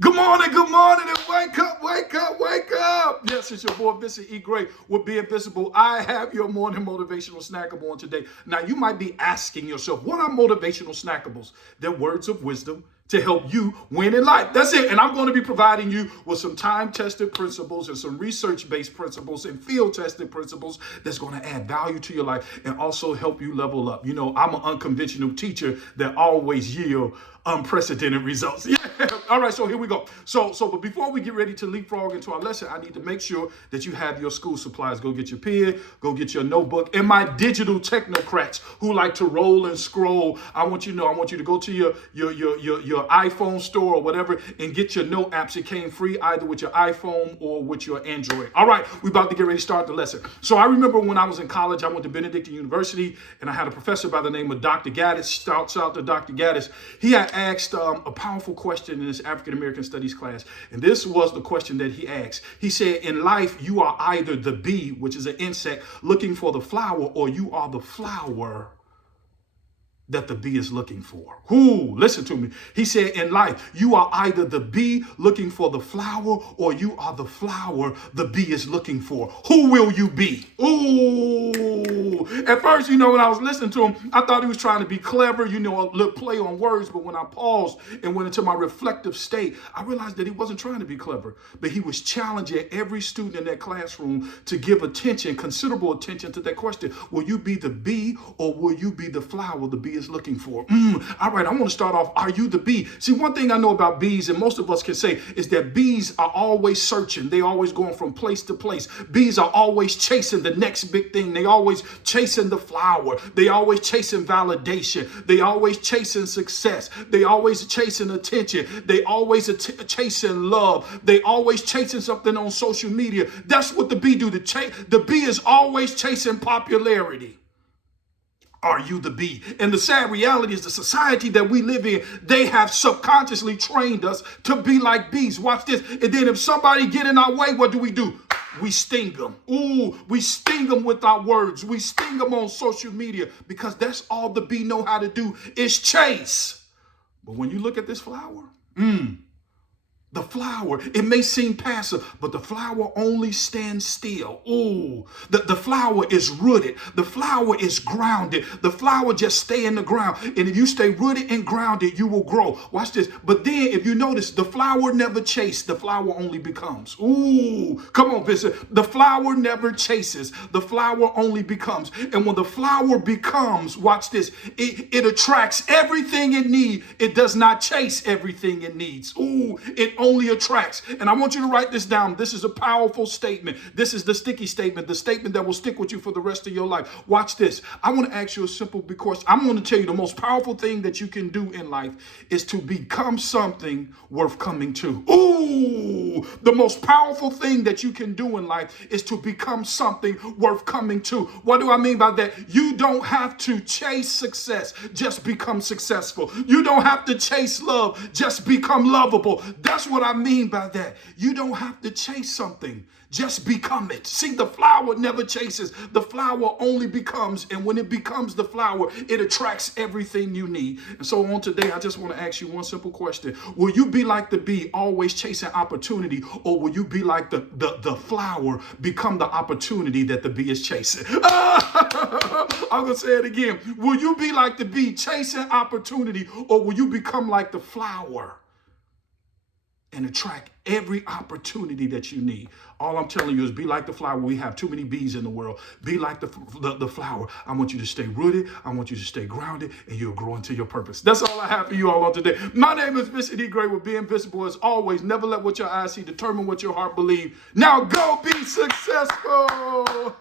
Good morning, and wake up, wake up, wake up. Yes, it's your boy, Vincent E. Gray with Being Visible. I have your morning motivational snackable on today. Now, you might be asking yourself, what are motivational snackables? They're words of wisdom to help you win in life. That's it. And I'm going to be providing you with some time-tested principles and some research-based principles and field-tested principles that's going to add value to your life and also help you level up. You know, I'm an unconventional teacher that always yield unprecedented results. Yeah. All right, so here we go. But before we get ready to leapfrog into our lesson, I need to make sure that you have your school supplies. Go get your pen, go get your notebook, and my digital technocrats who like to roll and scroll. I want you to go to your iPhone store or whatever and get your note apps. It came free either with your iPhone or with your Android. All right, we about to get ready to start the lesson. So I remember when I was in college, I went to Benedictine University, and I had a professor by the name of Dr. Gaddis. Shouts out to Dr. Gaddis. He had asked a powerful question in his African American Studies class, and this was the question that he asked. He said, in life, you are either the bee, which is an insect, looking for the flower, or you are the flower that the bee is looking for. Ooh, listen to me. He said, in life, you are either the bee looking for the flower, or you are the flower the bee is looking for. Who will you be? Ooh. At first, when I was listening to him, I thought he was trying to be clever, a little play on words. But when I paused and went into my reflective state, I realized that he wasn't trying to be clever, but he was challenging every student in that classroom to give attention, considerable attention to that question. Will you be the bee, or will you be the flower the bee is looking for? All right, I want to start off. Are you the bee? See, one thing I know about bees, and most of us can say, is that bees are always searching. They always going from place to place. Bees are always chasing the next big thing. They always chasing the flower. They always chasing validation. They always chasing success. They always chasing attention. They always chasing love. They always chasing something on social media. That's what the bee do. The bee is always chasing popularity. Are you the bee? And the sad reality is the society that we live in, they have subconsciously trained us to be like bees. Watch this. And then if somebody get in our way, what do? We sting them. Ooh, we sting them with our words. We sting them on social media, because that's all the bee know how to do is chase. But when you look at this flower, the flower, it may seem passive, but the flower only stands still. Ooh, the flower is rooted. The flower is grounded. The flower just stay in the ground. And if you stay rooted and grounded, you will grow. Watch this. But then if you notice, the flower never chases. The flower only becomes. Ooh, come on, Vincent. The flower never chases. The flower only becomes. And when the flower becomes, watch this, it attracts everything it needs. It does not chase everything it needs. Ooh, it only attracts. And I want you to write this down. This is a powerful statement. This is the sticky statement, the statement that will stick with you for the rest of your life. Watch this. I want to ask you a simple, because I'm going to tell you the most powerful thing that you can do in life is to become something worth coming to. Ooh, the most powerful thing that you can do in life is to become something worth coming to. What do I mean by that? You don't have to chase success, just become successful. You don't have to chase love, just become lovable. That's what I mean by that. You don't have to chase something, just become it. See, the flower never chases. The flower only becomes, and when it becomes the flower, it attracts everything you need. And so on today, I just want to ask you one simple question. Will you be like the bee, always chasing opportunity, or will you be like the flower, become the opportunity that the bee is chasing? I'm going to say it again. Will you be like the bee, chasing opportunity, or will you become like the flower and attract every opportunity that you need? All I'm telling you is be like the flower. We have too many bees in the world. Be like the flower. I want you to stay rooted. I want you to stay grounded, and you'll grow into your purpose. That's all I have for you all on today. My name is Vincent E. Gray with Being Visible. As always, never let what your eyes see determine what your heart believes. Now go be successful.